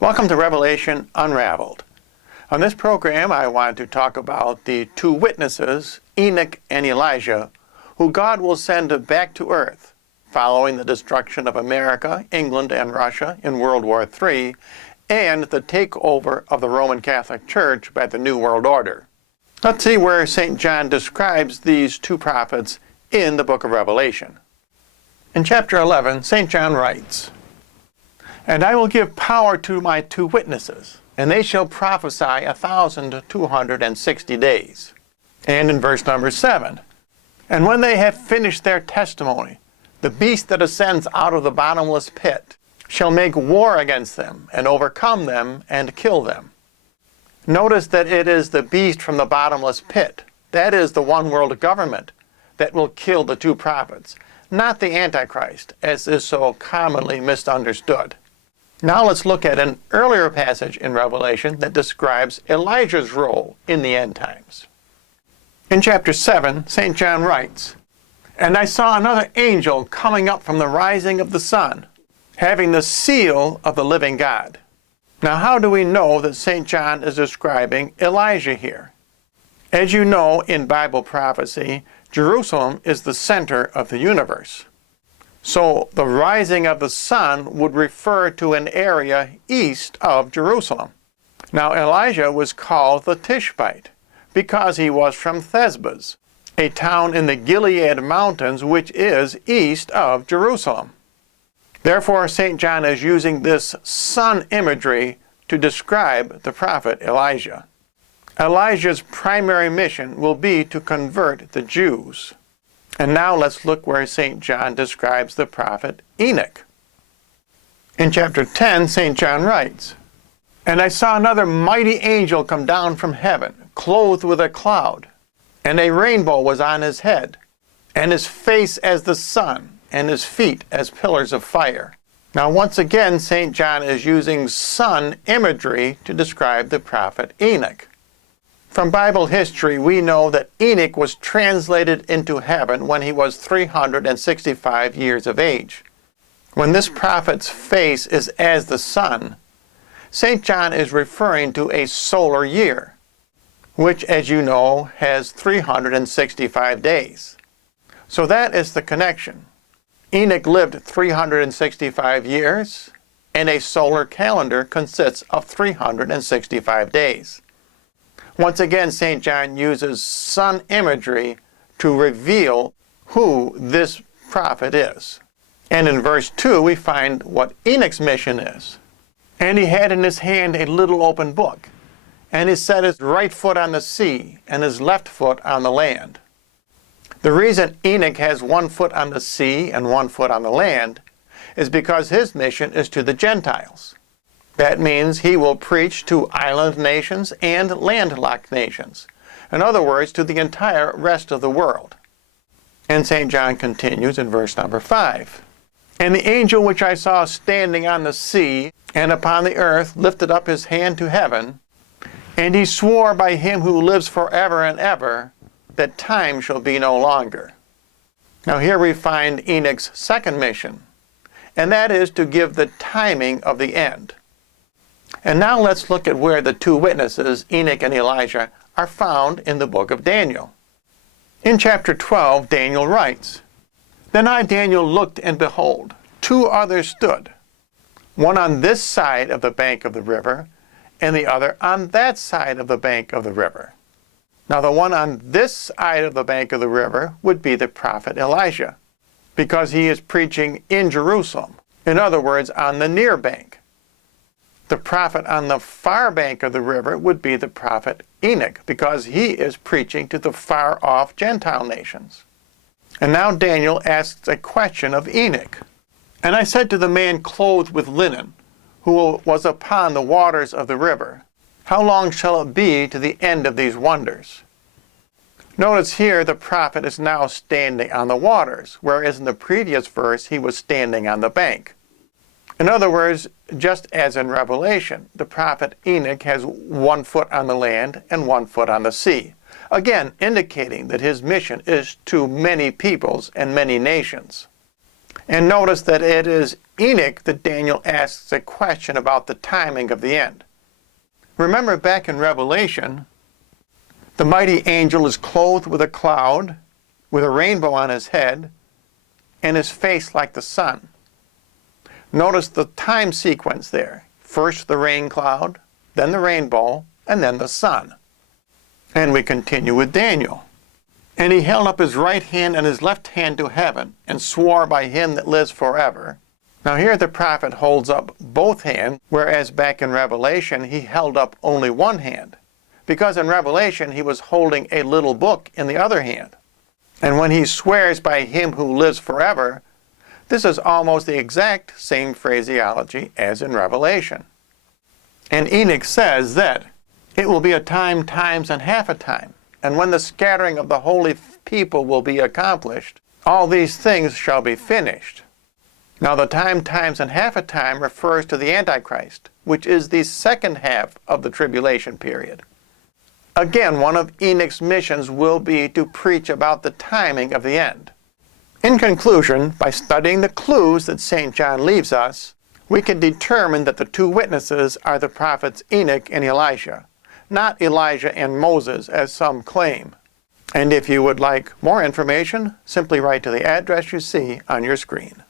Welcome to Revelation Unraveled. On this program, I want to talk about the two witnesses, Enoch and Elijah, who God will send back to earth following the destruction of America, England, and Russia in World War III, and the takeover of the Roman Catholic Church by the New World Order. Let's see where St. John describes these two prophets in the book of Revelation. In chapter 11, St. John writes, "And I will give power to my two witnesses, and they shall prophesy 1,260 days. And in verse number 7, "And when they have finished their testimony, the beast that ascends out of the bottomless pit shall make war against them, and overcome them, and kill them." Notice that it is the beast from the bottomless pit, that is the one world government, that will kill the two prophets, not the Antichrist, as is so commonly misunderstood. Now let's look at an earlier passage in Revelation that describes Elijah's role in the end times. In chapter 7, St. John writes, "And I saw another angel coming up from the rising of the sun, having the seal of the living God." Now how do we know that St. John is describing Elijah here? As you know, in Bible prophecy, Jerusalem is the center of the universe. So the rising of the sun would refer to an area east of Jerusalem. Now Elijah was called the Tishbite because he was from Thesbas, a town in the Gilead mountains which is east of Jerusalem. Therefore St. John is using this sun imagery to describe the prophet Elijah. Elijah's primary mission will be to convert the Jews. And now let's look where St. John describes the prophet Enoch. In chapter 10, St. John writes, "And I saw another mighty angel come down from heaven, clothed with a cloud, and a rainbow was on his head, and his face as the sun, and his feet as pillars of fire." Now once again, St. John is using sun imagery to describe the prophet Enoch. From Bible history, we know that Enoch was translated into heaven when he was 365 years of age. When this prophet's face is as the sun, St. John is referring to a solar year, which, as you know, has 365 days. So that is the connection. Enoch lived 365 years, and a solar calendar consists of 365 days. Once again, St. John uses sun imagery to reveal who this prophet is. And in verse 2, we find what Enoch's mission is. "And he had in his hand a little open book, and he set his right foot on the sea, and his left foot on the land." The reason Enoch has one foot on the sea and one foot on the land is because his mission is to the Gentiles. That means he will preach to island nations and landlocked nations. In other words, to the entire rest of the world. And St. John continues in verse number 5. "And the angel which I saw standing on the sea and upon the earth lifted up his hand to heaven, and he swore by him who lives forever and ever, that time shall be no longer." Now here we find Enoch's second mission, and that is to give the timing of the end. And now let's look at where the two witnesses, Enoch and Elijah, are found in the book of Daniel. In chapter 12, Daniel writes, "Then I, Daniel, looked, and behold, two others stood, one on this side of the bank of the river, and the other on that side of the bank of the river." Now the one on this side of the bank of the river would be the prophet Elijah, because he is preaching in Jerusalem, in other words, on the near bank. The prophet on the far bank of the river would be the prophet Enoch, because he is preaching to the far-off Gentile nations. And now Daniel asks a question of Enoch. "And I said to the man clothed with linen, who was upon the waters of the river, How long shall it be to the end of these wonders?" Notice here the prophet is now standing on the waters, whereas in the previous verse he was standing on the bank. In other words, just as in Revelation, the prophet Enoch has one foot on the land and one foot on the sea, again indicating that his mission is to many peoples and many nations. And notice that it is Enoch that Daniel asks a question about the timing of the end. Remember back in Revelation, the mighty angel is clothed with a cloud, with a rainbow on his head, and his face like the sun. Notice the time sequence there. First the rain cloud, then the rainbow, and then the sun. And we continue with Daniel. And he held up his right hand and his left hand to heaven, and swore by him that lives forever. Now here the prophet holds up both hands, whereas back in Revelation he held up only one hand. Because in Revelation he was holding a little book in the other hand. And when he swears by him who lives forever, this is almost the exact same phraseology as in Revelation. And Enoch says that it will be a time, times, and half a time. And when the scattering of the holy people will be accomplished, all these things shall be finished. Now the time, times, and half a time refers to the Antichrist, which is the second half of the tribulation period. Again, one of Enoch's missions will be to preach about the timing of the end. In conclusion, by studying the clues that St. John leaves us, we can determine that the two witnesses are the prophets Enoch and Elisha, not Elijah and Moses as some claim. And if you would like more information, simply write to the address you see on your screen.